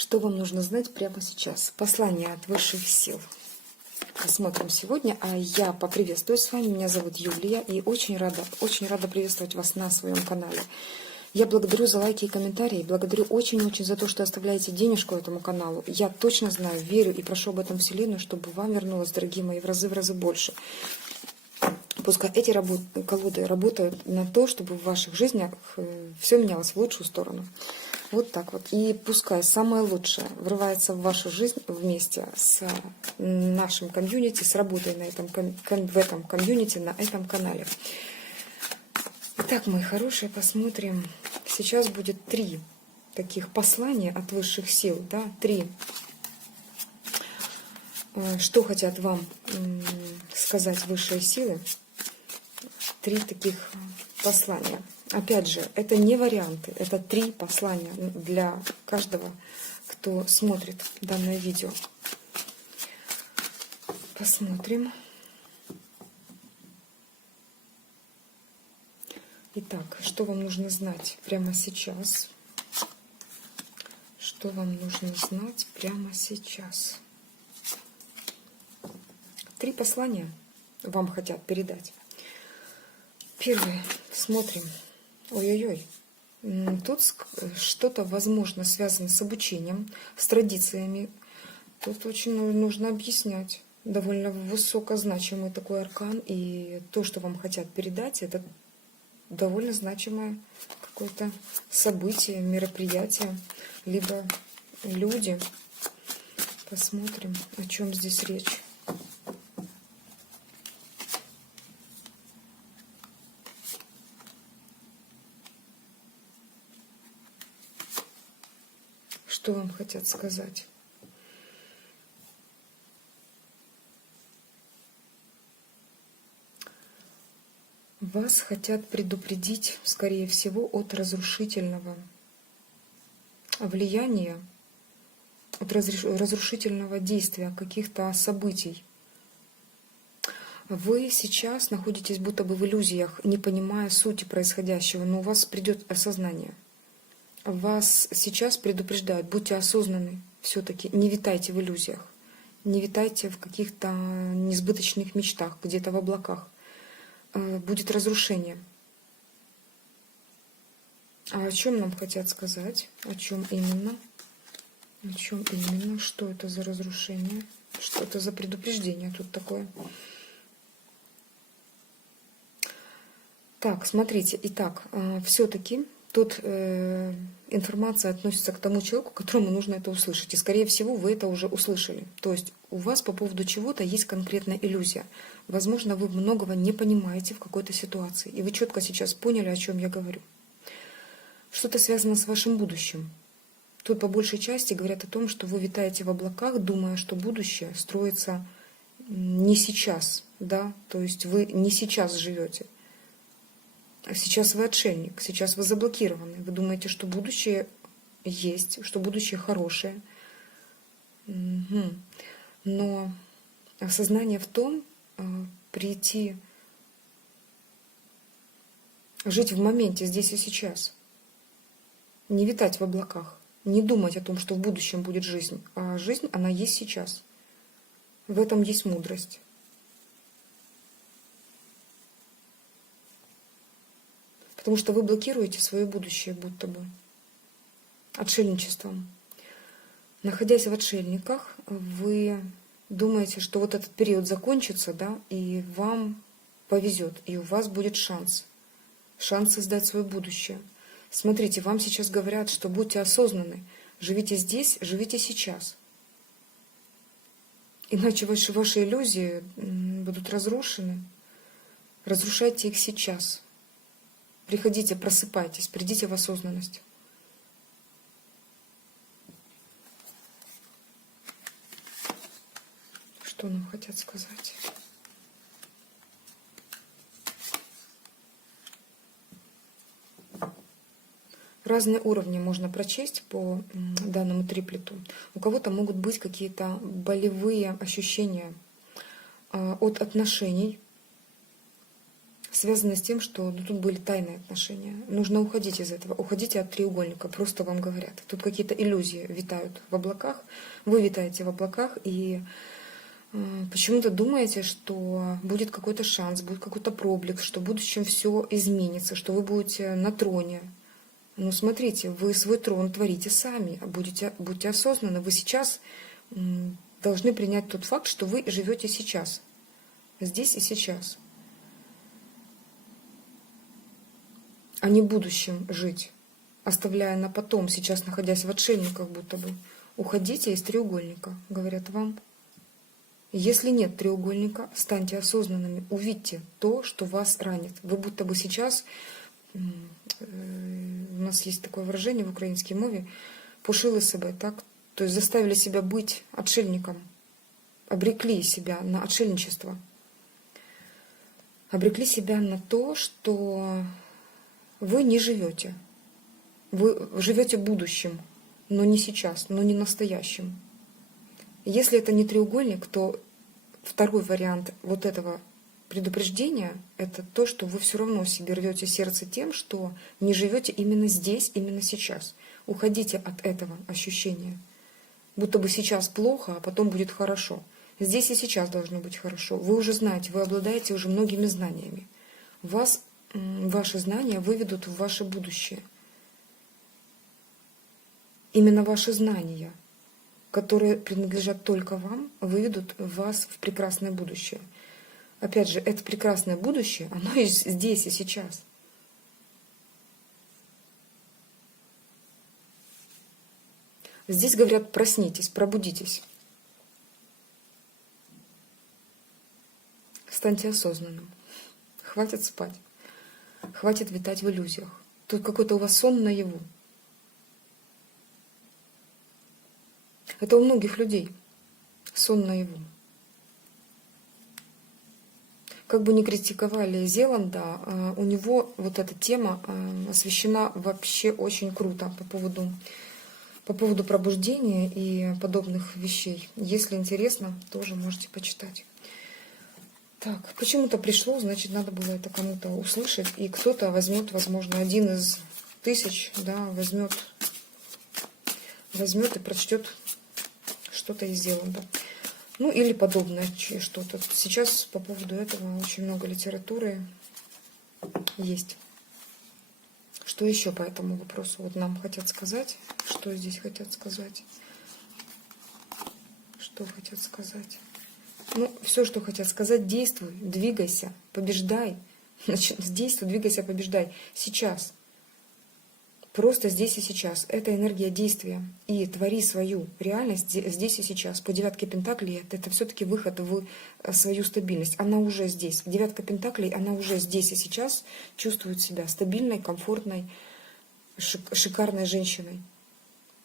Что вам нужно знать прямо сейчас? Послание от высших сил. Посмотрим сегодня. А я поприветствую с вами. Меня зовут Юлия. И очень рада приветствовать вас на своем канале. Я благодарю за лайки и комментарии. Благодарю очень-очень за то, что оставляете денежку этому каналу. Я точно знаю, верю и прошу об этом Вселенную, чтобы вам вернулось, дорогие мои, в разы больше. Пускай эти колоды работают на то, чтобы в ваших жизнях все менялось в лучшую сторону. Вот так вот. И пускай самое лучшее врывается в вашу жизнь вместе с нашим комьюнити, с работой в этом комьюнити, на этом канале. Итак, мои хорошие, посмотрим. Сейчас будет 3 таких послания от высших сил. Да? 3. Что хотят вам сказать высшие силы? 3 таких послания. Опять же, это не варианты, это 3 послания для каждого, кто смотрит данное видео. Посмотрим. Итак, что вам нужно знать прямо сейчас? Что вам нужно знать прямо сейчас? 3 послания вам хотят передать. Первое. Смотрим. Ой-ой-ой. Тут что-то, возможно, связано с обучением, с традициями. Тут очень нужно объяснять. Довольно высокозначимый такой аркан. И то, что вам хотят передать, это довольно значимое какое-то событие, мероприятие, либо люди. Посмотрим, о чем здесь речь. Что вам хотят сказать? Вас хотят предупредить, скорее всего, от разрушительного влияния, от разрушительного действия каких-то событий. Вы сейчас находитесь будто бы в иллюзиях, не понимая сути происходящего, но у вас придет осознание. Вас сейчас предупреждают, будьте осознанны все-таки, не витайте в иллюзиях, не витайте в каких-то несбыточных мечтах, где-то в облаках. Будет разрушение. А о чем нам хотят сказать? О чем именно? О чем именно? Что это за разрушение? Что это за предупреждение тут такое? Так, смотрите. Итак, все-таки тут информация относится к тому человеку, которому нужно это услышать. И, скорее всего, вы это уже услышали. То есть у вас по поводу чего-то есть конкретная иллюзия. Возможно, вы многого не понимаете в какой-то ситуации. И вы четко сейчас поняли, о чем я говорю. Что-то связано с вашим будущим. Тут по большей части говорят о том, что вы витаете в облаках, думая, что будущее строится не сейчас. Да? То есть вы не сейчас живете. Сейчас вы отшельник, сейчас вы заблокированы. Вы думаете, что будущее есть, что будущее хорошее. Но осознание в том, прийти, жить в моменте, здесь и сейчас. Не витать в облаках, не думать о том, что в будущем будет жизнь. А жизнь, она есть сейчас. В этом есть мудрость. Потому что вы блокируете свое будущее будто бы отшельничеством. Находясь в отшельниках, вы думаете, что вот этот период закончится, да, и вам повезет, и у вас будет шанс создать свое будущее. Смотрите, вам сейчас говорят, что будьте осознанны, живите здесь, живите сейчас. Иначе ваши иллюзии будут разрушены. Разрушайте их сейчас. Приходите, просыпайтесь, придите в осознанность. Что нам хотят сказать? Разные уровни можно прочесть по данному триплету. У кого-то могут быть какие-то болевые ощущения от отношений связано с тем, что тут были тайные отношения. Нужно уходить из этого. Уходите от треугольника, просто вам говорят. Тут какие-то иллюзии витают в облаках. Вы витаете в облаках и почему-то думаете, что будет какой-то шанс, будет какой-то проблеск, что в будущем все изменится, что вы будете на троне. Ну, смотрите, вы свой трон творите сами, будьте осознанны. Вы сейчас должны принять тот факт, что вы живете сейчас, здесь и сейчас, а не будущем жить, оставляя на потом, сейчас находясь в отшельниках будто бы. Уходите из треугольника, говорят вам. Если нет треугольника, станьте осознанными, увидьте то, что вас ранит. Вы будто бы сейчас, у нас есть такое выражение в украинской мове, пошили себе, так? То есть заставили себя быть отшельником, обрекли себя на отшельничество, обрекли себя на то, что вы не живете. Вы живете будущим, но не сейчас, но не настоящим. Если это не треугольник, то второй вариант вот этого предупреждения — это то, что вы все равно себе рвете сердце тем, что не живете именно здесь, именно сейчас. Уходите от этого ощущения. Будто бы сейчас плохо, а потом будет хорошо. Здесь и сейчас должно быть хорошо. Вы уже знаете, вы обладаете уже многими знаниями. Ваши знания выведут в ваше будущее. Именно ваши знания, которые принадлежат только вам, выведут вас в прекрасное будущее. Опять же, это прекрасное будущее, оно и здесь и сейчас. Здесь говорят: проснитесь, пробудитесь. Станьте осознанным. Хватит спать. Хватит витать в иллюзиях. Тут какой-то у вас сон наяву. Это у многих людей сон наяву. Как бы ни критиковали Зеланда, у него вот эта тема освещена вообще очень круто по поводу пробуждения и подобных вещей. Если интересно, тоже можете почитать. Так, почему-то пришло, значит, надо было это кому-то услышать, и кто-то возьмет, возможно, 1 из 1000, да, возьмет и прочтет что-то из Зеланда. Ну, или подобное что-то. Сейчас по поводу этого очень много литературы есть. Что еще по этому вопросу? Вот нам хотят сказать. Что здесь хотят сказать? Что хотят сказать? Ну, все, что хотят сказать: действуй, двигайся, побеждай. Значит, действуй, двигайся, побеждай. Сейчас. Просто здесь и сейчас. Это энергия действия. И твори свою реальность здесь и сейчас. По 9 Пентаклей это все-таки выход в свою стабильность. Она уже здесь. 9 Пентаклей, она уже здесь и сейчас чувствует себя стабильной, комфортной, шикарной женщиной.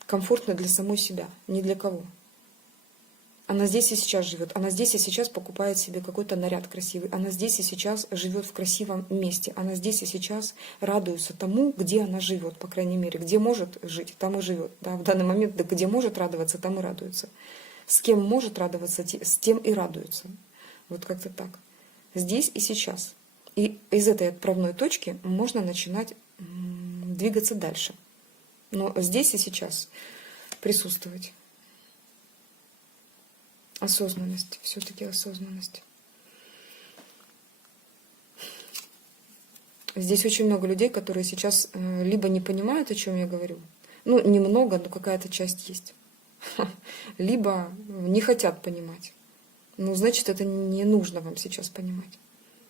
Комфортной для самой себя, ни для кого. Она здесь и сейчас живет. Она здесь и сейчас покупает себе какой-то наряд красивый. Она здесь и сейчас живет в красивом месте. Она здесь и сейчас радуется тому, где она живет, по крайней мере. Где может жить, там и живет. Да, в данный момент, да, где может радоваться, там и радуется. С кем может радоваться, с тем и радуется. Вот как-то так. Здесь и сейчас. И из этой отправной точки можно начинать двигаться дальше. Но здесь и сейчас присутствовать. Осознанность, все-таки осознанность. Здесь очень много людей, которые сейчас либо не понимают, о чем я говорю, ну, немного, но какая-то часть есть, либо не хотят понимать. Ну, значит, это не нужно вам сейчас понимать.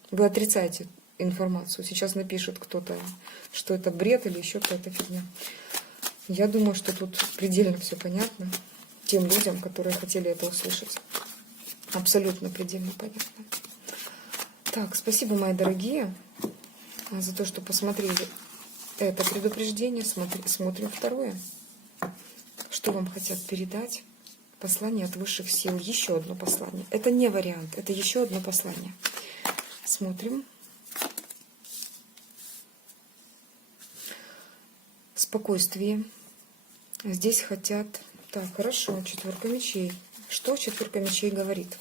Вы отрицаете информацию. Сейчас напишет кто-то, что это бред или еще какая-то фигня. Я думаю, что тут предельно все понятно тем людям, которые хотели это услышать. Абсолютно предельно понятно. Так, спасибо, мои дорогие, за то, что посмотрели это предупреждение. Смотрим второе. Что вам хотят передать? Послание от высших сил. Еще одно послание. Это не вариант, это еще одно послание. Смотрим. Спокойствие. Здесь хотят... Так, хорошо, 4 мечей. Что 4 мечей говорит?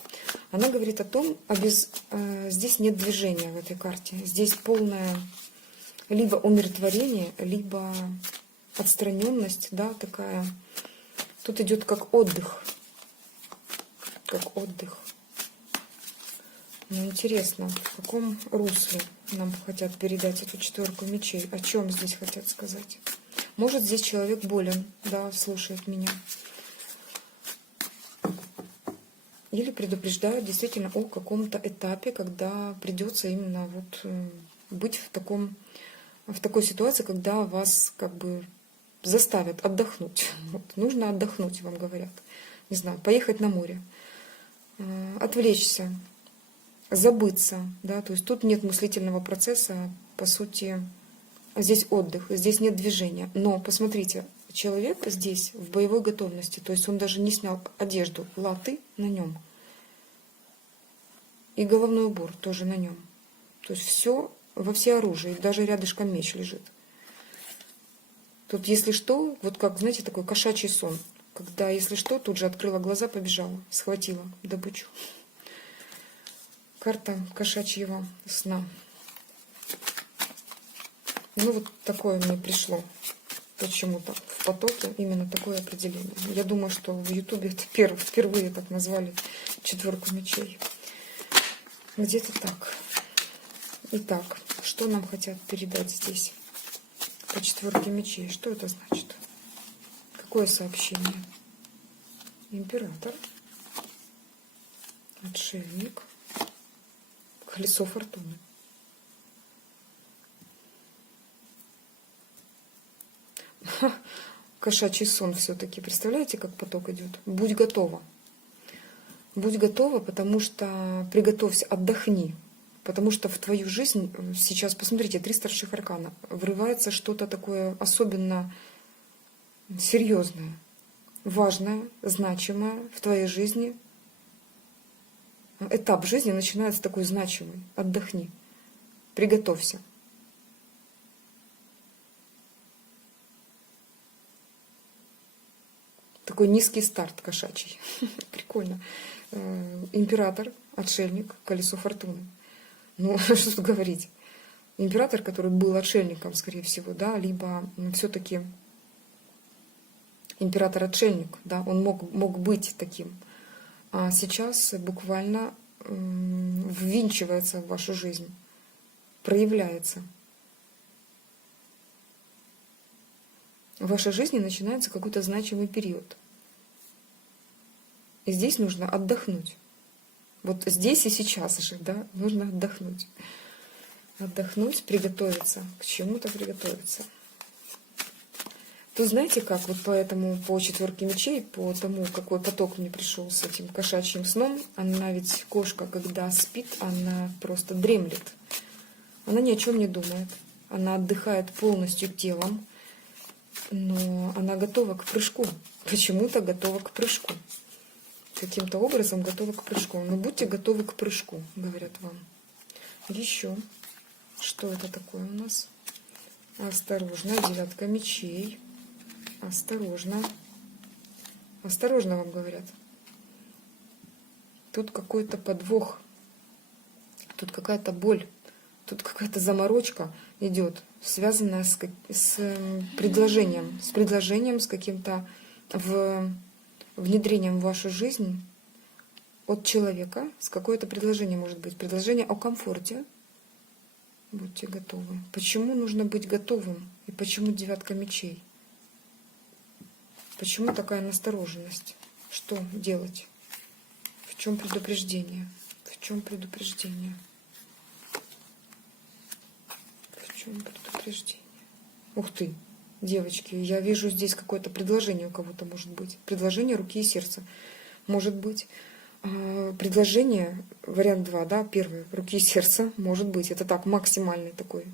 Она говорит о том, здесь нет движения в этой карте. Здесь полное либо умиротворение, либо отстраненность, да, такая. Тут идет как отдых. Как отдых. Но интересно, в каком русле нам хотят передать эту четверку мечей? О чем здесь хотят сказать? Может, здесь человек болен, да, слушает меня. Или предупреждают действительно о каком-то этапе, когда придется именно вот быть в такой ситуации, когда вас как бы заставят отдохнуть. Вот, нужно отдохнуть, вам говорят. Не знаю, поехать на море, отвлечься, забыться, да, то есть тут нет мыслительного процесса, по сути, здесь отдых, здесь нет движения. Но посмотрите, человек здесь в боевой готовности, то есть он даже не снял одежду, латы на нем. И головной убор тоже на нем. То есть все во всеоружии, даже рядышком меч лежит. Тут, если что, вот как, знаете, такой кошачий сон. Когда, если что, тут же открыла глаза, побежала, схватила добычу. Карта кошачьего сна. Ну, вот такое мне пришло почему-то в потоке, именно такое определение. Я думаю, что в Ютубе это впервые так назвали четверку мечей. Где-то так. Итак, что нам хотят передать здесь по четверке мечей? Что это значит? Какое сообщение? Император, отшельник, колесо фортуны. Кошачий сон все-таки. Представляете, как поток идет? Будь готова. Будь готова, потому что приготовься, отдохни. Потому что в твою жизнь сейчас, посмотрите, 3 старших аркана, врывается что-то такое особенно серьезное, важное, значимое в твоей жизни. Этап жизни начинается такой значимый. Отдохни. Приготовься. Такой низкий старт кошачий. Прикольно. Император, отшельник, колесо фортуны. Ну, что тут говорить. Император, который был отшельником, скорее всего, да, либо все-таки император-отшельник, да, он мог быть таким. А сейчас буквально ввинчивается в вашу жизнь, проявляется. В вашей жизни начинается какой-то значимый период. И здесь нужно отдохнуть. Вот здесь и сейчас же, да, нужно отдохнуть. Отдохнуть, приготовиться, к чему-то приготовиться. То знаете как, вот поэтому по четверке мечей, по тому, какой поток мне пришел с этим кошачьим сном, она ведь, кошка, когда спит, она просто дремлет. Она ни о чем не думает. Она отдыхает полностью телом, но она готова к прыжку. Почему-то готова к прыжку. Каким-то образом готова к прыжку. Но будьте готовы к прыжку, говорят вам. Еще. Что это такое у нас? Осторожно, 9 мечей. Осторожно. Осторожно, вам говорят. Тут какой-то подвох. Тут какая-то боль. Тут какая-то заморочка идет, связанная с предложением, с каким-то внедрением в вашу жизнь от человека, с какое-то предложение может быть. Предложение о комфорте. Будьте готовы. Почему нужно быть готовым? И почему 9 мечей? Почему такая настороженность? Что делать? В чем предупреждение? В чем предупреждение? В чем предупреждение? Ух ты, девочки, я вижу здесь какое-то предложение у кого-то может быть. Предложение руки и сердца. Может быть. Предложение, вариант 2, да, первый, руки и сердца, может быть. Это так, максимальный такой.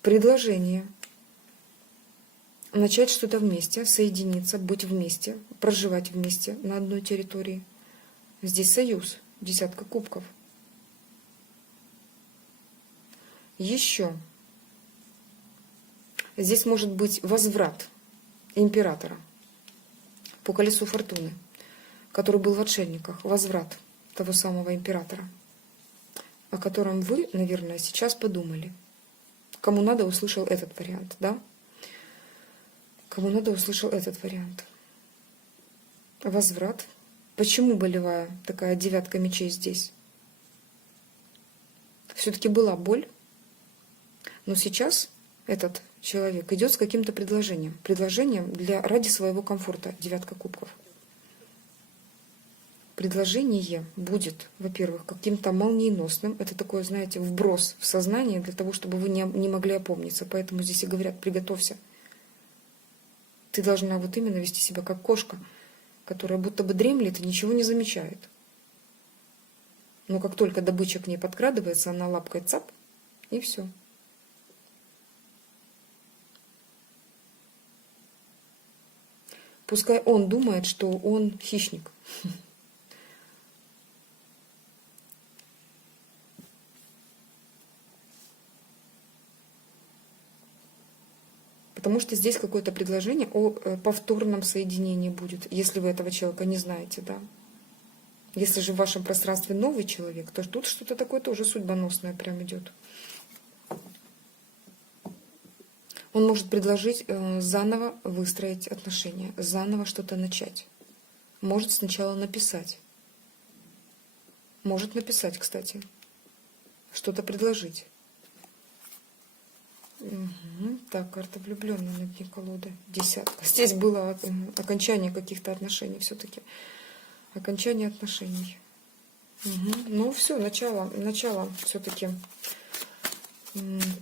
Предложение. Начать что-то вместе, соединиться, быть вместе, проживать вместе на одной территории. Здесь союз, 10 кубков. Еще. Здесь может быть возврат императора по колесу фортуны. который был в отшельниках, возврат того самого императора, о котором вы, наверное, сейчас подумали. Кому надо, услышал этот вариант, да? Кому надо, услышал этот вариант. Возврат. Почему болевая такая девятка мечей здесь? Все-таки была боль, но сейчас этот человек идет с каким-то предложением. Предложением ради своего комфорта. Девятка кубков. Предложение будет, во-первых, каким-то молниеносным. Это такое, знаете, вброс в сознание для того, чтобы вы не могли опомниться. Поэтому здесь и говорят, приготовься. Ты должна вот именно вести себя как кошка, которая будто бы дремлет и ничего не замечает. Но как только добыча к ней подкрадывается, она лапкой цап, и все. Пускай он думает, что он хищник. Потому что здесь какое-то предложение о повторном соединении будет, если вы этого человека не знаете, да. Если же в вашем пространстве новый человек, то тут что-то такое тоже судьбоносное прям идет. Он может предложить заново выстроить отношения, заново что-то начать. Может сначала написать. Может написать, кстати. Что-то предложить. Угу. Так, карта влюбленная на дне колоды. Десятка. Здесь было окончание каких-то отношений все-таки. Окончание отношений. Угу. Ну все, начало все-таки.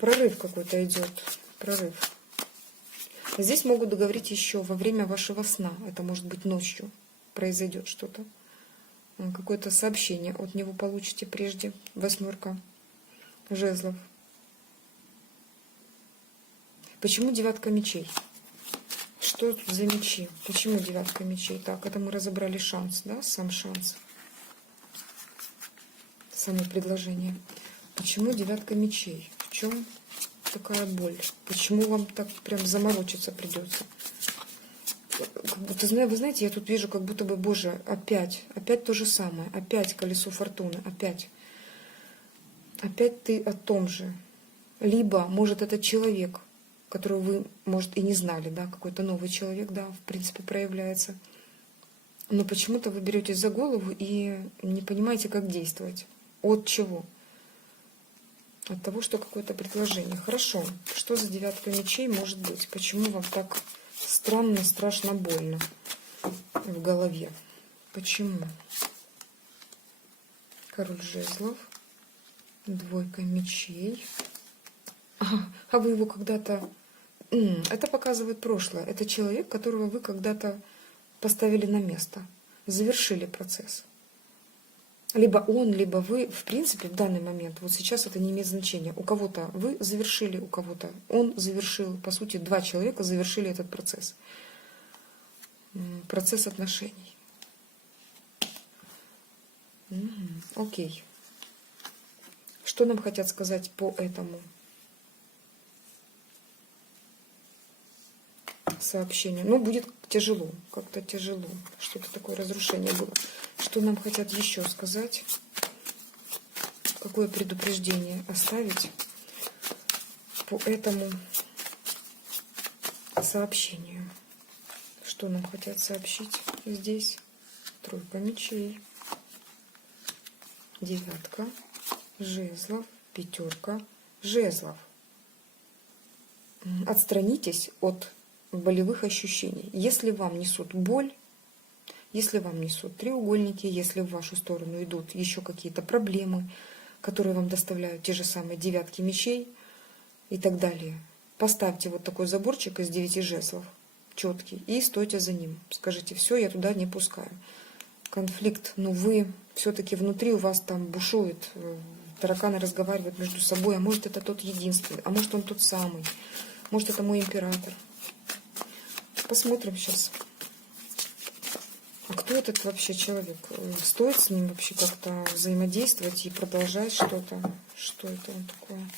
Прорыв какой-то идет. Прорыв. Здесь могут договорить еще во время вашего сна. Это может быть ночью. Произойдет что-то. Какое-то сообщение от него получите прежде. Восьмерка жезлов. Почему девятка мечей? Что тут за мечи? Почему девятка мечей? Так, это мы разобрали шанс, да? Сам шанс. Само предложение. Почему девятка мечей? В чем такая боль? Почему вам так прям заморочиться придется? Как будто, вы знаете, я тут вижу, как будто бы, боже, опять то же самое. Опять колесо фортуны, опять. Опять ты о том же. Либо, может, это человек, которого вы, может, и не знали, да, какой-то новый человек, да, в принципе, проявляется. Но почему-то вы беретесь за голову и не понимаете, как действовать. От чего? От того, что какое-то предложение. Хорошо. Что за девятка мечей может быть? Почему вам так странно, страшно, больно в голове? Почему? Король жезлов. Двойка мечей. А вы его когда-то... Это показывает прошлое. Это человек, которого вы когда-то поставили на место. Завершили процесс. Либо он, либо вы, в принципе, в данный момент, вот сейчас это не имеет значения. У кого-то вы завершили, у кого-то он завершил. По сути, два человека завершили этот процесс. Процесс отношений. Окей. Что нам хотят сказать по этому сообщению? Ну, будет тяжело, как-то тяжело. Что-то такое разрушение было. Что нам хотят еще сказать? Какое предупреждение оставить по этому сообщению? Что нам хотят сообщить здесь? Тройка мечей. Девятка жезлов. Пятерка жезлов. Отстранитесь от болевых ощущений. Если вам несут боль, если вам несут треугольники, если в вашу сторону идут еще какие-то проблемы, которые вам доставляют те же самые девятки мечей и так далее, поставьте вот такой заборчик из 9 жезлов, четкий, и стойте за ним. Скажите, все, я туда не пускаю. Конфликт, но вы все-таки внутри у вас там бушует, тараканы разговаривают между собой, а может это тот единственный, а может он тот самый, может это мой император. Посмотрим сейчас. А кто этот вообще человек? Стоит с ним вообще как-то взаимодействовать и продолжать что-то? Что это он такое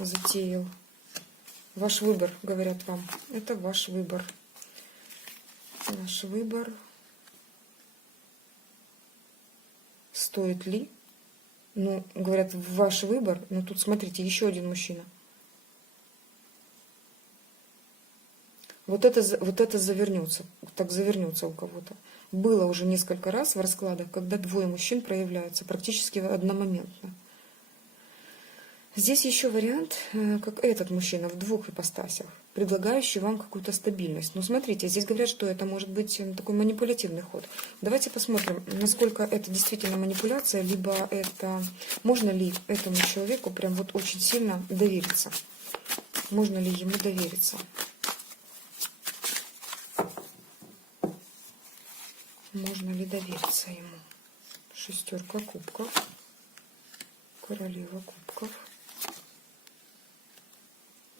затеял? Ваш выбор, говорят вам. Это ваш выбор. Ваш выбор. стоит ли? Ну, говорят, ваш выбор. Но тут, смотрите, еще один мужчина. Вот это завернется, так завернется у кого-то. Было уже несколько раз в раскладах, когда двое мужчин проявляются практически одномоментно. Здесь еще вариант, как этот мужчина в двух ипостасях, предлагающий вам какую-то стабильность. Но смотрите, здесь говорят, что это может быть такой манипулятивный ход. Давайте посмотрим, насколько это действительно манипуляция, либо это... Можно ли этому человеку прям вот очень сильно довериться? Можно ли ему довериться? Можно ли довериться ему? Шестерка кубков, королева кубков,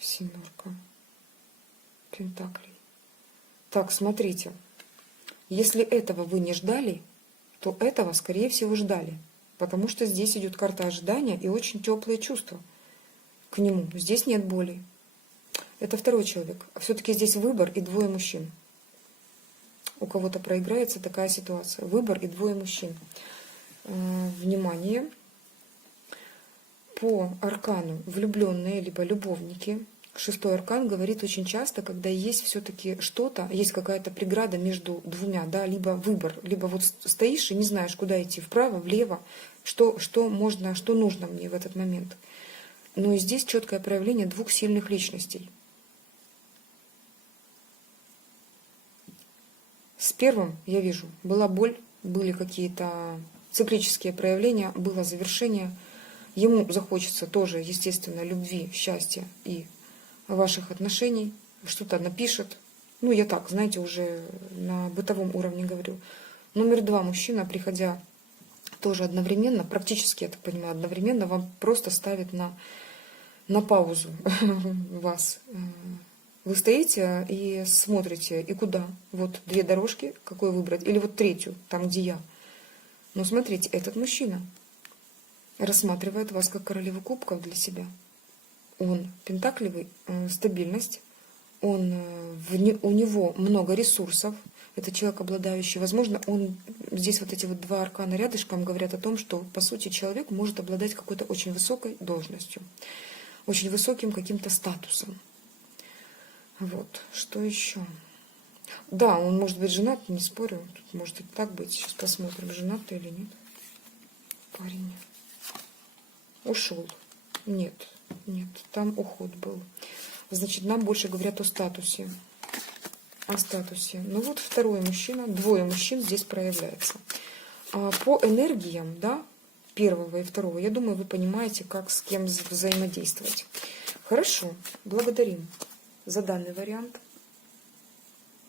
семерка пентаклей. Так, смотрите. Если этого вы не ждали, то этого, скорее всего, ждали. Потому что здесь идет карта ожидания и очень теплые чувства к нему. Здесь нет боли. Это второй человек. А все-таки здесь выбор и двое мужчин. У кого-то проиграется такая ситуация. Выбор и двое мужчин. Внимание. По аркану влюбленные, либо любовники. Шестой аркан говорит очень часто, когда есть все-таки что-то, есть какая-то преграда между двумя, да, либо выбор, либо вот стоишь и не знаешь, куда идти, вправо, влево, что можно, что нужно мне в этот момент. Но и здесь четкое проявление двух сильных личностей. С первым, я вижу, была боль, были какие-то циклические проявления, было завершение. Ему захочется тоже, естественно, любви, счастья и ваших отношений. Что-то напишет. Ну, я так, знаете, уже на бытовом уровне говорю. Номер два мужчина, приходя тоже одновременно, практически, я так понимаю, одновременно вам просто ставит на паузу вас. Вы стоите и смотрите, и куда? Вот две дорожки, какой выбрать? Или вот третью, там, где я. Но смотрите, этот мужчина рассматривает вас как королеву кубков для себя. Он пентаклевый, стабильность, у него много ресурсов. Это человек, обладающий, возможно, здесь вот эти вот два аркана рядышком говорят о том, что, по сути, человек может обладать какой-то очень высокой должностью, очень высоким каким-то статусом. Вот, что еще? Да, он может быть женат, не спорю. Тут может и так быть. Сейчас посмотрим, женат ты или нет. Парень. Ушел. Нет, там уход был. Значит, нам больше говорят о статусе. О статусе. Ну вот второй мужчина, двое мужчин здесь проявляется. По энергиям, да, первого и второго, я думаю, вы понимаете, как с кем взаимодействовать. Хорошо, благодарим за данный вариант.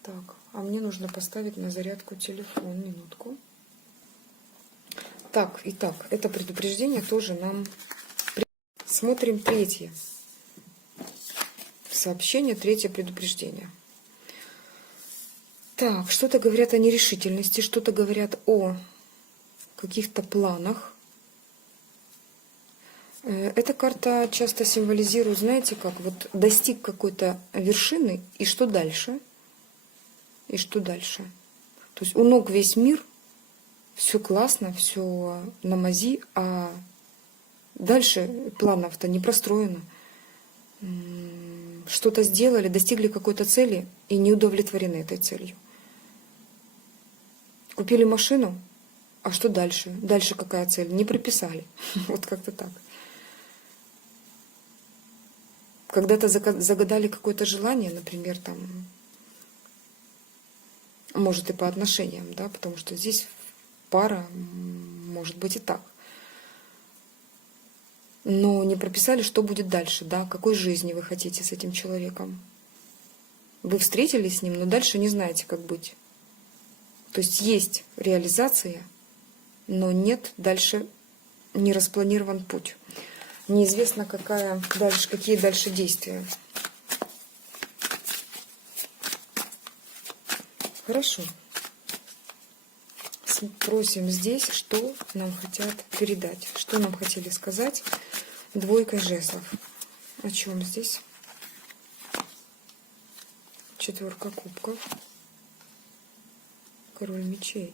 Так, а мне нужно поставить на зарядку телефон. Минутку. Так, итак, это предупреждение тоже нам... Смотрим третье сообщение, третье предупреждение. Так, что-то говорят о нерешительности, что-то говорят о каких-то планах. Эта карта часто символизирует, знаете как, вот достиг какой-то вершины, и что дальше? И что дальше? То есть у ног весь мир, все классно, все на мази, а дальше планов-то не простроено. Что-то сделали, достигли какой-то цели и не удовлетворены этой целью. Купили машину, а что дальше? Дальше какая цель? Не прописали. Вот как-то так. Когда-то загадали какое-то желание, например, там, может и по отношениям, да, потому что здесь пара может быть и так. Но не прописали, что будет дальше, да, какой жизни вы хотите с этим человеком. Вы встретились с ним, но дальше не знаете, как быть. То есть реализация, но нет дальше, не распланирован путь. Неизвестно, какие дальше действия. Хорошо. Спросим здесь, что нам хотят передать, что нам хотели сказать. Двойка жезлов. О чем здесь? Четверка кубков. Король мечей.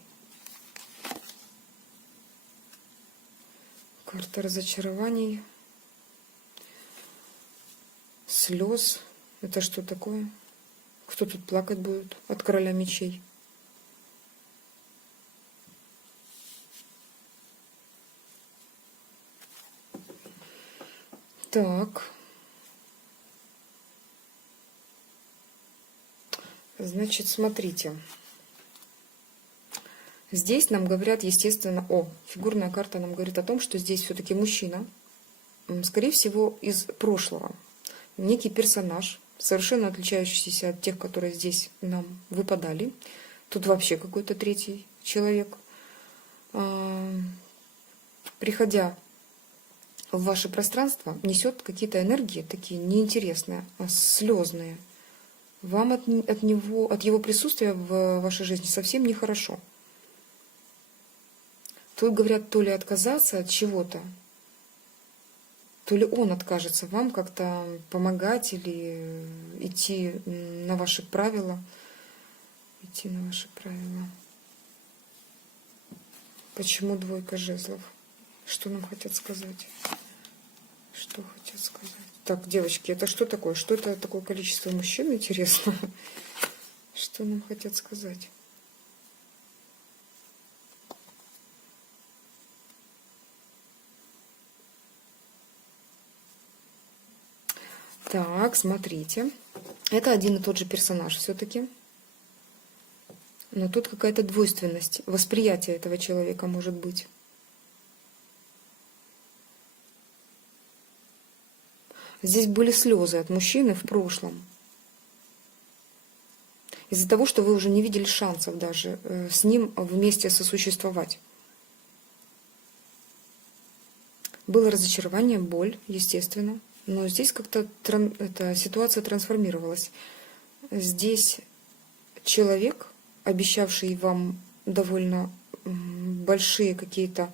Карта разочарований, слез. Это что такое? Кто тут плакать будет от короля мечей? Так. Значит, смотрите. Здесь нам говорят, естественно, фигурная карта нам говорит о том, что здесь все-таки мужчина, скорее всего, из прошлого. Некий персонаж, совершенно отличающийся от тех, которые здесь нам выпадали. Тут вообще какой-то третий человек. Приходя в ваше пространство, несет какие-то энергии такие неинтересные, слезные. Вам от его присутствия в вашей жизни совсем нехорошо. Тут говорят, то ли отказаться от чего-то, то ли он откажется вам как-то помогать или идти на ваши правила. Идти на ваши правила. Почему двойка жезлов? Что нам хотят сказать? Что хотят сказать? Так, девочки, это что такое? Что это такое количество мужчин? Интересно. Что нам хотят сказать? Так, смотрите. Это один и тот же персонаж все-таки. Но тут какая-то двойственность. Восприятие этого человека может быть. Здесь были слезы от мужчины в прошлом. Из-за того, что вы уже не видели шансов даже с ним вместе сосуществовать. Было разочарование, боль, естественно. Но здесь как-то эта ситуация трансформировалась. Здесь человек, обещавший вам довольно большие какие-то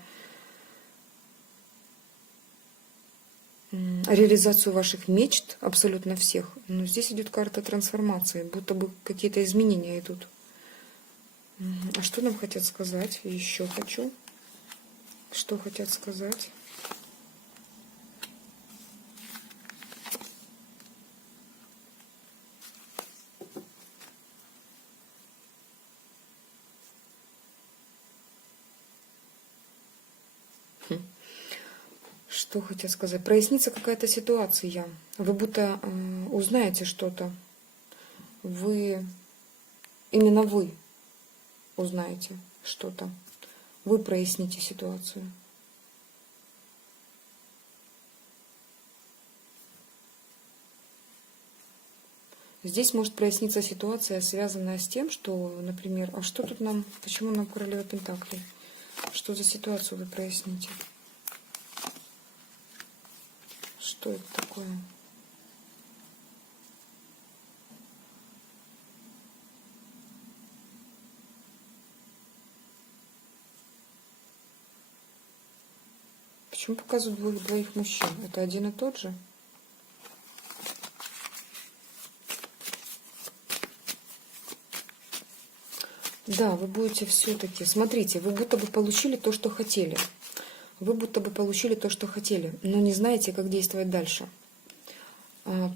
реализацию ваших мечт, абсолютно всех. Но здесь идет карта трансформации, будто бы какие-то изменения идут. А что нам хотят сказать? Еще хочу. Что хотят сказать? Что хотят сказать? Прояснится какая-то ситуация. Вы будто узнаете что-то. Именно вы узнаете что-то. Вы проясните ситуацию. Здесь может проясниться ситуация, связанная с тем, что, например, а что тут нам, почему нам королева Пентаклей? Что за ситуацию вы проясните? Что это такое? Почему показывают двоих мужчин? Это один и тот же? Да, вы будете все-таки... Смотрите, вы будто бы получили то, что хотели. Вы будто бы получили то, что хотели, но не знаете, как действовать дальше.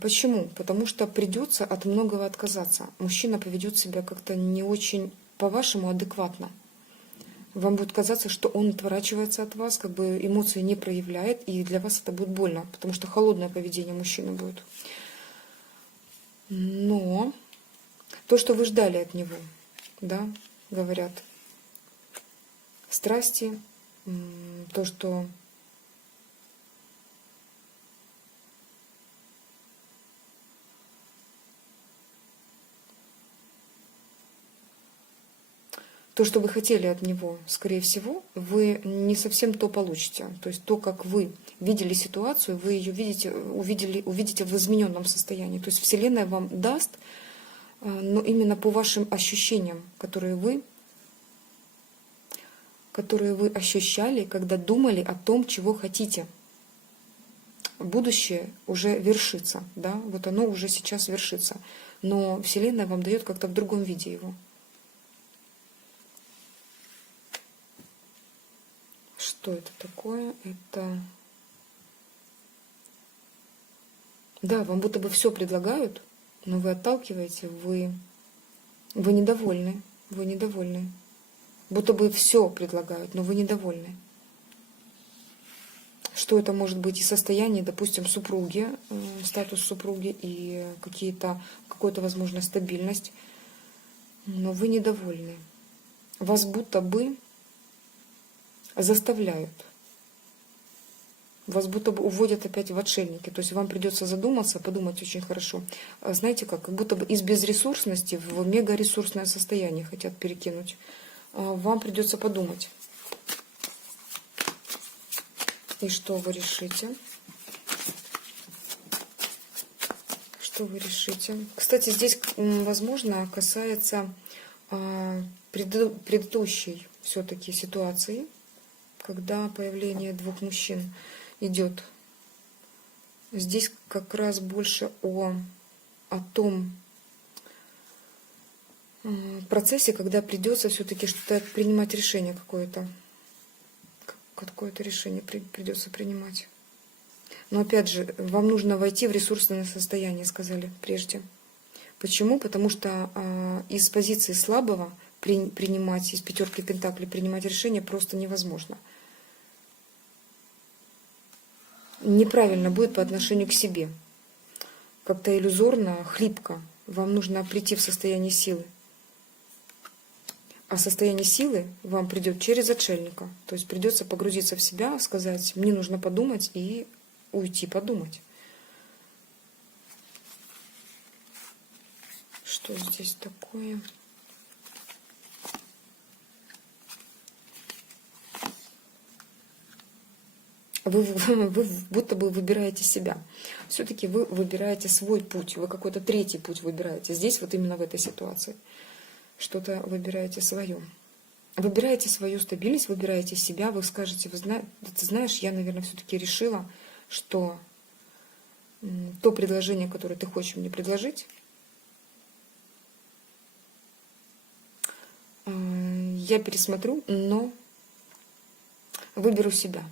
Почему? Потому что придется от многого отказаться. Мужчина поведет себя как-то не очень, по-вашему, адекватно. Вам будет казаться, что он отворачивается от вас, как бы эмоции не проявляет, и для вас это будет больно, потому что холодное поведение мужчины будет. Но то, что вы ждали от него, да, говорят, страсти, то, что вы хотели от него, скорее всего, вы не совсем то получите. То есть то, как вы видели ситуацию, вы ее увидите в измененном состоянии. То есть Вселенная вам даст, но именно по вашим ощущениям, которые вы ощущали, когда думали о том, чего хотите. Будущее уже вершится, да, вот оно уже сейчас вершится, но Вселенная вам дает как-то в другом виде его. Что это такое? Это... Да, вам будто бы все предлагают, но вы отталкиваете, вы недовольны. Вы недовольны. Будто бы все предлагают, но вы недовольны. Что это может быть и состояние, допустим, супруги, статус супруги и какая-то, возможно, стабильность, но вы недовольны. Вас будто бы заставляют. Вас будто бы уводят опять в отшельники. То есть вам придется задуматься, подумать очень хорошо. Знаете как будто бы из безресурсности в мегаресурсное состояние хотят перекинуть. Вам придется подумать. И что вы решите? Что вы решите? Кстати, здесь, возможно, касается предыдущей все-таки ситуации, когда появление двух мужчин идет. Здесь как раз больше о том процессе, когда придется все-таки что-то принимать решение какое-то. Какое-то решение придется принимать. Но опять же, вам нужно войти в ресурсное состояние, сказали прежде. Почему? Потому что из позиции слабого принимать, из пятерки пентаклей принимать решение просто невозможно. Неправильно будет по отношению к себе. Как-то иллюзорно, хлипко. Вам нужно прийти в состояние силы. А состояние силы вам придет через отшельника. То есть придется погрузиться в себя, сказать, мне нужно подумать и уйти подумать. Что здесь такое? Вы будто бы выбираете себя. Все-таки вы выбираете свой путь. Вы какой-то третий путь выбираете. Здесь вот именно в этой ситуации. Что-то выбираете свое. Выбираете свою стабильность, выбираете себя. Вы скажете, ты знаешь, я, наверное, все-таки решила, что то предложение, которое ты хочешь мне предложить, я пересмотрю, но выберу себя.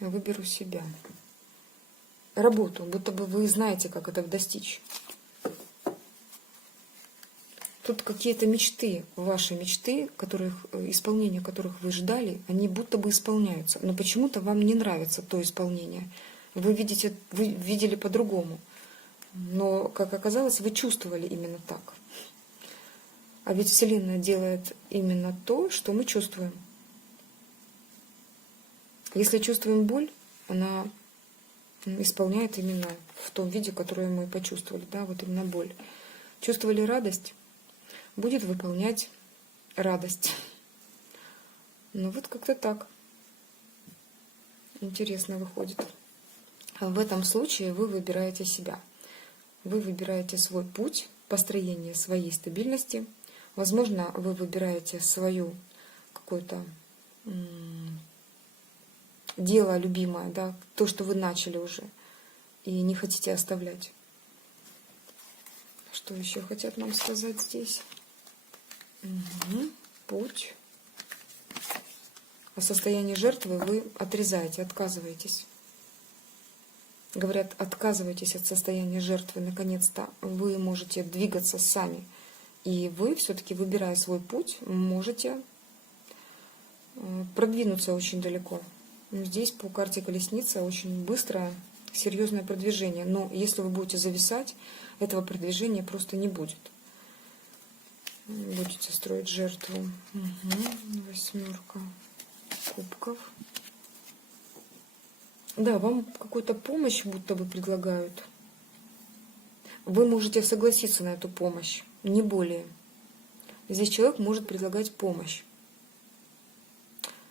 Выберу себя. Работу, будто бы вы знаете, как это достичь. Тут какие-то мечты, ваши мечты, исполнение которых вы ждали, они будто бы исполняются. Но почему-то вам не нравится то исполнение. Вы видели по-другому. Но, как оказалось, вы чувствовали именно так. А ведь Вселенная делает именно то, что мы чувствуем. Если чувствуем боль, она исполняет именно в том виде, которое мы почувствовали. Да, вот именно боль. Чувствовали радость, будет выполнять радость. Ну вот как-то так. Интересно выходит. А в этом случае вы выбираете себя. Вы выбираете свой путь построения своей стабильности. Возможно, вы выбираете свое какое-то дело любимое, да, то, что вы начали уже, и не хотите оставлять. Что еще хотят нам сказать здесь? Путь. О состоянии жертвы вы отрезаете, отказываетесь. Говорят, отказывайтесь от состояния жертвы, наконец-то вы можете двигаться сами. И вы все-таки, выбирая свой путь, можете продвинуться очень далеко. Здесь по карте колесница очень быстрое, серьезное продвижение. Но если вы будете зависать, этого продвижения просто не будет. Будете строить жертву. Восьмерка кубков. Да, вам какую-то помощь будто бы предлагают. Вы можете согласиться на эту помощь, не более. Здесь человек может предлагать помощь.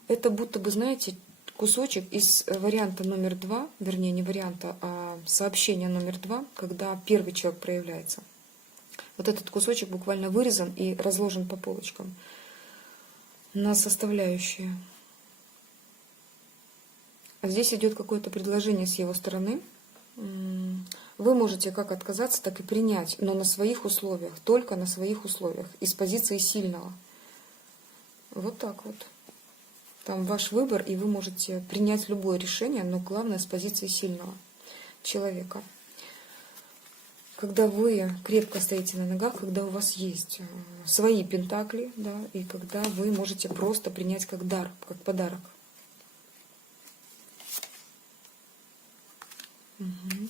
Это будто бы, знаете, кусочек из варианта номер 2, вернее, не варианта, а сообщения номер 2, когда первый человек проявляется. Вот этот кусочек буквально вырезан и разложен по полочкам на составляющие. А здесь идет какое-то предложение с его стороны. Вы можете как отказаться, так и принять, но на своих условиях, только на своих условиях, из позиции сильного. Вот так вот. Там ваш выбор, и вы можете принять любое решение, но главное с позиции сильного человека. Когда вы крепко стоите на ногах, когда у вас есть свои пентакли, да, и когда вы можете просто принять как дар, как подарок. Угу.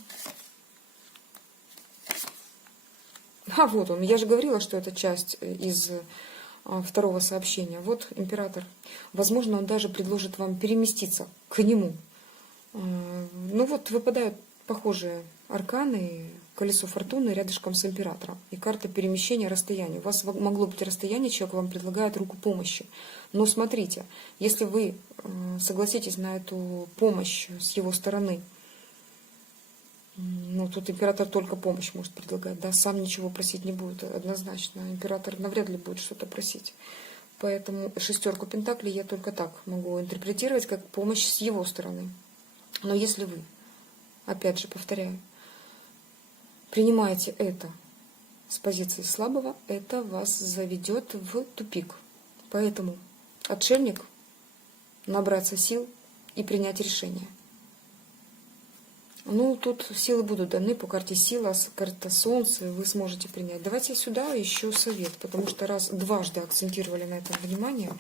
А вот он, я же говорила, что это часть из второго сообщения. Вот император. Возможно, он даже предложит вам переместиться к нему. Ну вот выпадают похожие арканы, колесо фортуны рядышком с императором. И карта перемещения расстояния. У вас могло быть расстояние, человек вам предлагает руку помощи. Но смотрите, если вы согласитесь на эту помощь с его стороны, ну, тут император только помощь может предлагать, да, сам ничего просить не будет, однозначно. Император навряд ли будет что-то просить. Поэтому шестерку пентаклей я только так могу интерпретировать, как помощь с его стороны. Но если вы, опять же повторяю, принимаете это с позиции слабого, это вас заведет в тупик. Поэтому отшельник, набраться сил и принять решение. Ну, тут силы будут даны по карте сила, карта солнца, вы сможете принять. Давайте сюда еще совет, потому что раз дважды акцентировали на этом внимание,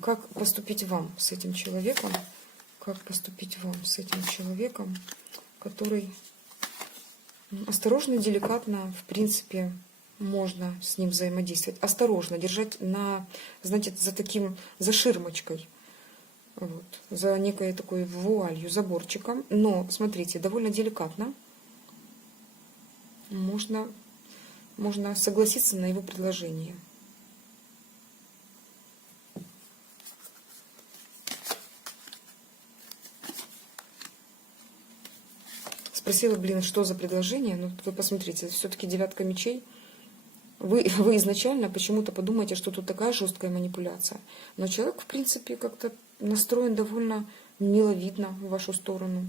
как поступить вам с этим человеком, который осторожно, деликатно, в принципе, можно с ним взаимодействовать. Осторожно, держать на, знаете, за ширмочкой. Вот, за некой такой вуалью, заборчиком. Но, смотрите, довольно деликатно можно согласиться на его предложение. Спросила, блин, что за предложение? Ну, вы посмотрите, все-таки девятка мечей. Вы изначально почему-то подумаете, что тут такая жесткая манипуляция. Но человек, в принципе, как-то настроен довольно миловидно в вашу сторону.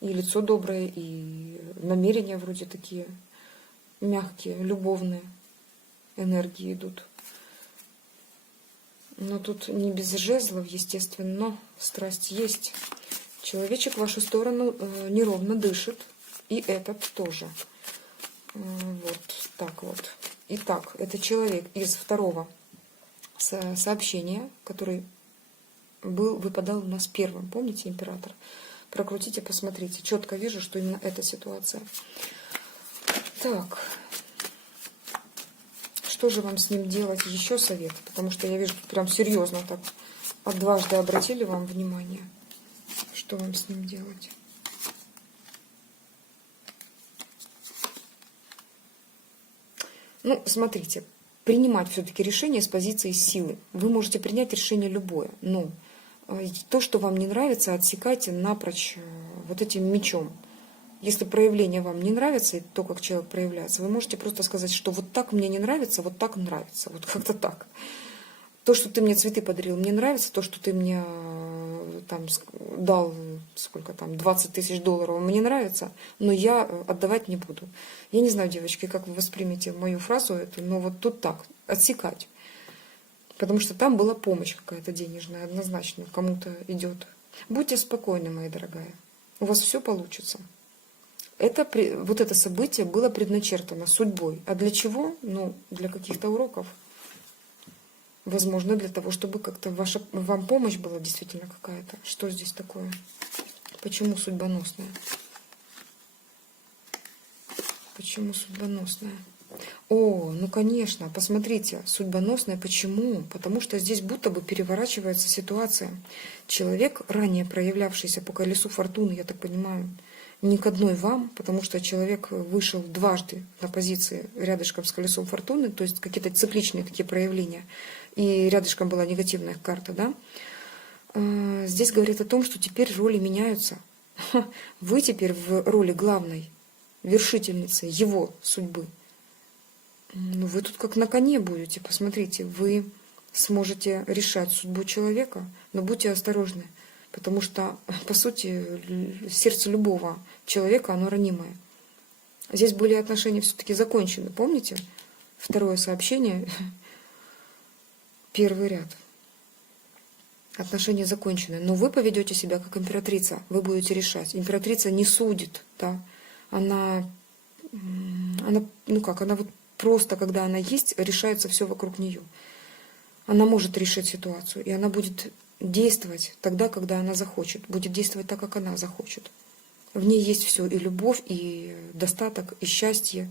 И лицо доброе, и намерения вроде такие мягкие, любовные энергии идут. Но тут не без жезлов, естественно, но страсть есть. Человечек в вашу сторону неровно дышит, и этот тоже. Вот так вот. Итак, это человек из второго сообщения, который выпадал у нас первым. Помните, император? Прокрутите, посмотрите. Четко вижу, что именно эта ситуация. Так. Что же вам с ним делать? Еще совет. Потому что я вижу, прям серьезно так дважды обратили вам внимание. Что вам с ним делать? Ну, смотрите, принимать все-таки решение с позиции силы. Вы можете принять решение любое, но то, что вам не нравится, отсекайте напрочь вот этим мечом. Если проявление вам не нравится, и то, как человек проявляется, вы можете просто сказать, что вот так мне не нравится, вот так нравится, вот как-то так. То, что ты мне цветы подарил, мне нравится, то, что ты мне там дал, сколько там, 20 тысяч долларов, мне нравится, но я отдавать не буду. Я не знаю, девочки, как вы воспримете мою фразу эту, но вот тут так, отсекать. Потому что там была помощь какая-то денежная, однозначно, кому-то идет. Будьте спокойны, моя дорогая, у вас все получится. Вот это событие было предначертано судьбой. А для чего? Ну, для каких-то уроков. Возможно, для того, чтобы как-то вам помощь была действительно какая-то. Что здесь такое? Почему судьбоносная? Почему судьбоносная? О, ну конечно, посмотрите, судьбоносная. Почему? Потому что здесь будто бы переворачивается ситуация. Человек, ранее проявлявшийся по колесу фортуны, я так понимаю, не к одной вам, потому что человек вышел дважды на позиции рядышком с колесом фортуны, то есть какие-то цикличные такие проявления, и рядышком была негативная карта, да? Здесь говорит о том, что теперь роли меняются. Вы теперь в роли главной вершительницы его судьбы. Ну, вы тут как на коне будете, посмотрите, вы сможете решать судьбу человека, но будьте осторожны, потому что, по сути, сердце любого человека, оно ранимое. Здесь были отношения все-таки закончены, помните? Второе сообщение, первый ряд. Отношения закончены. Но вы поведете себя как императрица. Вы будете решать. Императрица не судит, да. Она, ну как, она вот просто, когда она есть, решается все вокруг нее. Она может решить ситуацию. И она будет действовать тогда, когда она захочет. Будет действовать так, как она захочет. В ней есть все. И любовь, и достаток, и счастье.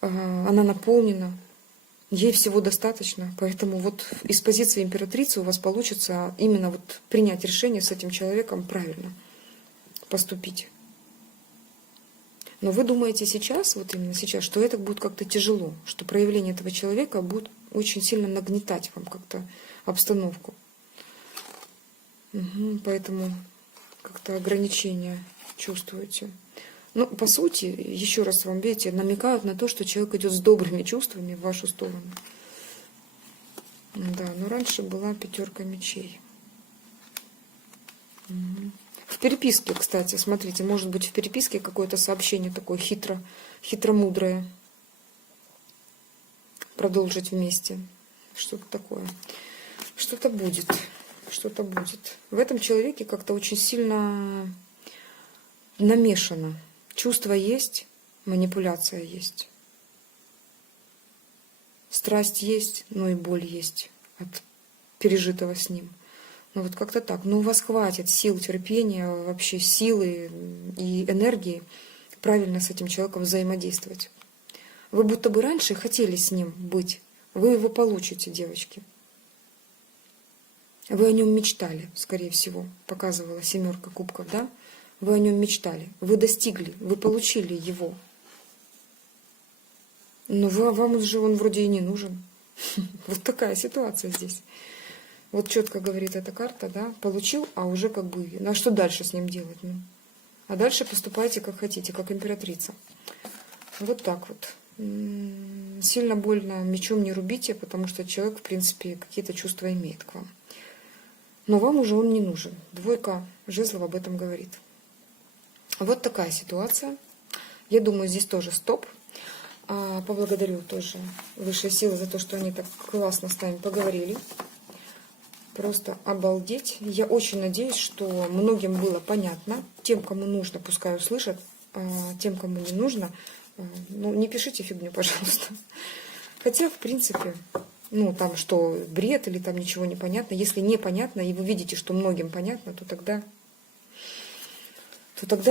Она наполнена. Ей всего достаточно, поэтому вот из позиции императрицы у вас получится именно вот принять решение с этим человеком правильно поступить. Но вы думаете сейчас, вот именно сейчас, что это будет как-то тяжело, что проявление этого человека будет очень сильно нагнетать вам как-то обстановку. Поэтому как-то ограничения чувствуете. Ну, по сути, еще раз вам, видите, намекают на то, что человек идет с добрыми чувствами в вашу сторону. Да, но раньше была 5 мечей. В переписке, кстати, смотрите, может быть в переписке какое-то сообщение такое хитромудрое. Продолжить вместе. Что-то такое. Что-то будет. Что-то будет. В этом человеке как-то очень сильно намешано. Чувство есть, манипуляция есть. Страсть есть, но и боль есть от пережитого с ним. Ну вот как-то так. Но у вас хватит сил, терпения, вообще силы и энергии правильно с этим человеком взаимодействовать. Вы будто бы раньше хотели с ним быть. Вы его получите, девочки. Вы о нем мечтали, скорее всего. Показывала 7 кубков, да? Вы о нем мечтали, вы достигли, вы получили его. Но вам же он вроде и не нужен. Вот такая ситуация здесь. Вот четко говорит эта карта, да, получил, а уже как бы, ну а что дальше с ним делать? Ну? А дальше поступайте как хотите, как императрица. Вот так вот. Сильно больно мечом не рубите, потому что человек, в принципе, какие-то чувства имеет к вам. Но вам уже он не нужен. 2 жезлов об этом говорит. Вот такая ситуация. Я думаю, здесь тоже стоп. Поблагодарю тоже высшие силы за то, что они так классно с нами поговорили. Просто обалдеть. Я очень надеюсь, что многим было понятно. Тем, кому нужно, пускай услышат. Тем, кому не нужно, ну, не пишите фигню, пожалуйста. Хотя, в принципе, ну, там что, бред или там ничего не понятно. Если непонятно, и вы видите, что многим понятно, то тогда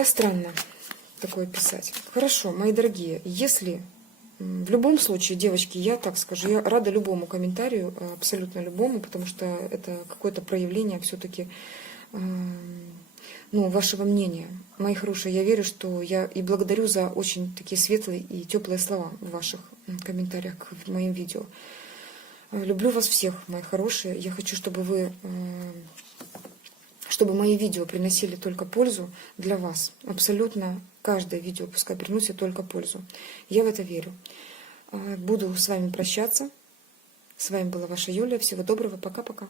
странно такое писать. Хорошо, мои дорогие, если в любом случае, девочки, я так скажу, я рада любому комментарию, абсолютно любому, потому что это какое-то проявление все-таки вашего мнения. Мои хорошие, я верю, что я и благодарю за очень такие светлые и теплые слова в ваших комментариях к моим видео. Люблю вас всех, мои хорошие. Я хочу, чтобы мои видео приносили только пользу для вас. Абсолютно каждое видео пускай приносит только пользу. Я в это верю. Буду с вами прощаться. С вами была ваша Юлия. Всего доброго. Пока-пока.